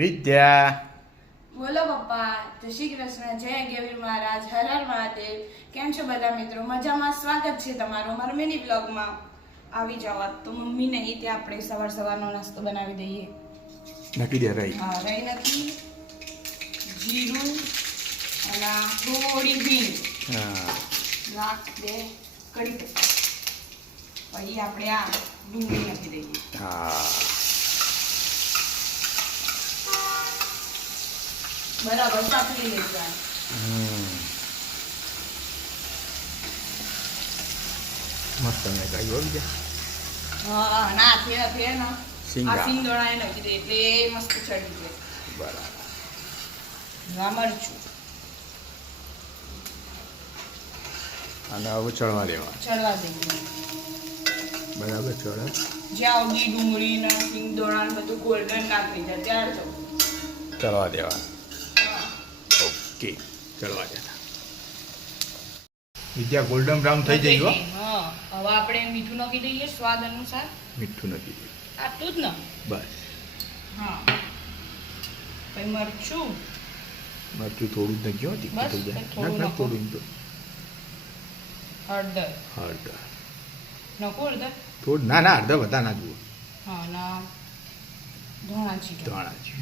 વિદ્યા બોલો પપ્પા. જય શ્રી કૃષ્ણ, જય ગેવીર મહારાજ, હર હર મહાદેવ. કેમ છો બધા મિત્રો? મજામાં? સ્વાગત છે તમારું મારા મિની બ્લોગમાં. આવી જાઓ. આજ તો મમ્મી નહીં ત્યાં આપણે સવારનો નાસ્તો બનાવી દઈએ. નક્કી દે રહી. હા, રહી નથી, જીરું અને થોડી હિંગ હા નાખ દે, કડી પત્તા, પછી આપણે આ ડુંગળી નાખી દઈએ. હા બરાબર સાતરી લેવાનું. મસ્ત મેં કહ્યું હો વિદ્યા. હા, ના થે ને સિંગા. આ સિંગોડા એ નાખી દે એટલે મસ્ત ચડી જાય. બરાબર. મરચું અને હવે ચડવા દેવા. ચડવા દઈએ. બરાબર ચડે. જ્યાં ઉડી ડુંગળી ને સિંગોડા ને બધું ગોલ્ડન નાખી જાય ત્યારે તો ચડવા દેવા. ઓકે ચડવા દેતા. વિદ્યા ગોલ્ડન બ્રાઉન થઈ જઈ હો. હા, હવે આપણે મીઠું નાખી દઈએ સ્વાદ અનુસાર. મીઠું નથી દે. આટલું જ ને? બસ. હા, પછી મરચું. મરચું થોડું જ નાખ્યું હતી. બસ, થઈ જાય. થોડું ના નાખો. થોડું તો હળદર હળદર નાખો. હળદર થોડું ના ના અડધા બધા ના જુઓ. હા, ના ધોણા છીટો. ધાણા છે.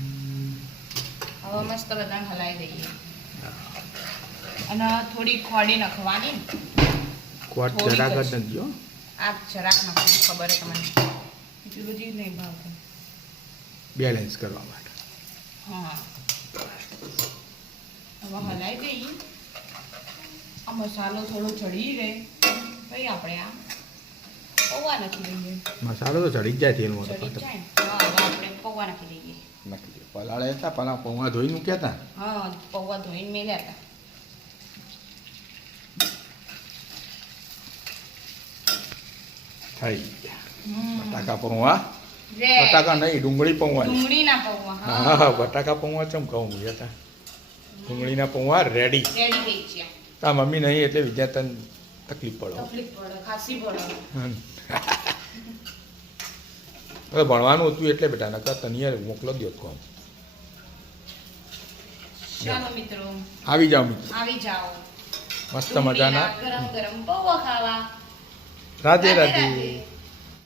હવે મસ્ત બધાને હલાવી દઈએ. અને થોડી ખોડી નાખવાની. કોટ થોડીક જરાક જ. જ નાખજો. આ જરાક નાખવાની, ખબર છે તમને. એટલી બધી નહીં ભાવતી. બેલેન્સ કરવા માટે. હા, હવે હલાવી દઈએ. આ મસાલો થોડો ચડી રહે પછી આપણે આ પૌવા નાખી દઈએ. મસાલો તો ચડી જ જાય તેલમાં તો ચડી પાછો. જાય ને. હા, હવે આપણે પૌવા નાખી દઈએ. નાખી દે. પલાળે હતા પેલા પૌવા ધોઈ મૂક્યા હતા. હા, પૌવા ધોઈને મેલ્યા હતા. થઈ ગયા બટાકા પૌવા. રે, બટાકા નહીં ડુંગળી પૌવા. ડુંગળીના પૌવા. હા હા બટાકા પૌવા ચમ કહું ગયા હતા. ડુંગળીના પૌવા રેડી. રેડી થઈ ગયા. તા મમ્મી નહીં એટલે વિદ્યાર્થીને તકલીફ પડે. તકલીફ પડે, ખાસી પડે. હવે ભણવાનું હતું એટલે બેટા નકર તનિયાર મોકલો દો કોમ. ચાલો મિત્રો, આવી જાઓ મિત્રો. આવી જાઓ મસ્ત મજાના ગરમ ગરમ પૌવા ખાવા. રાધે રાધે રાધે. રાધે.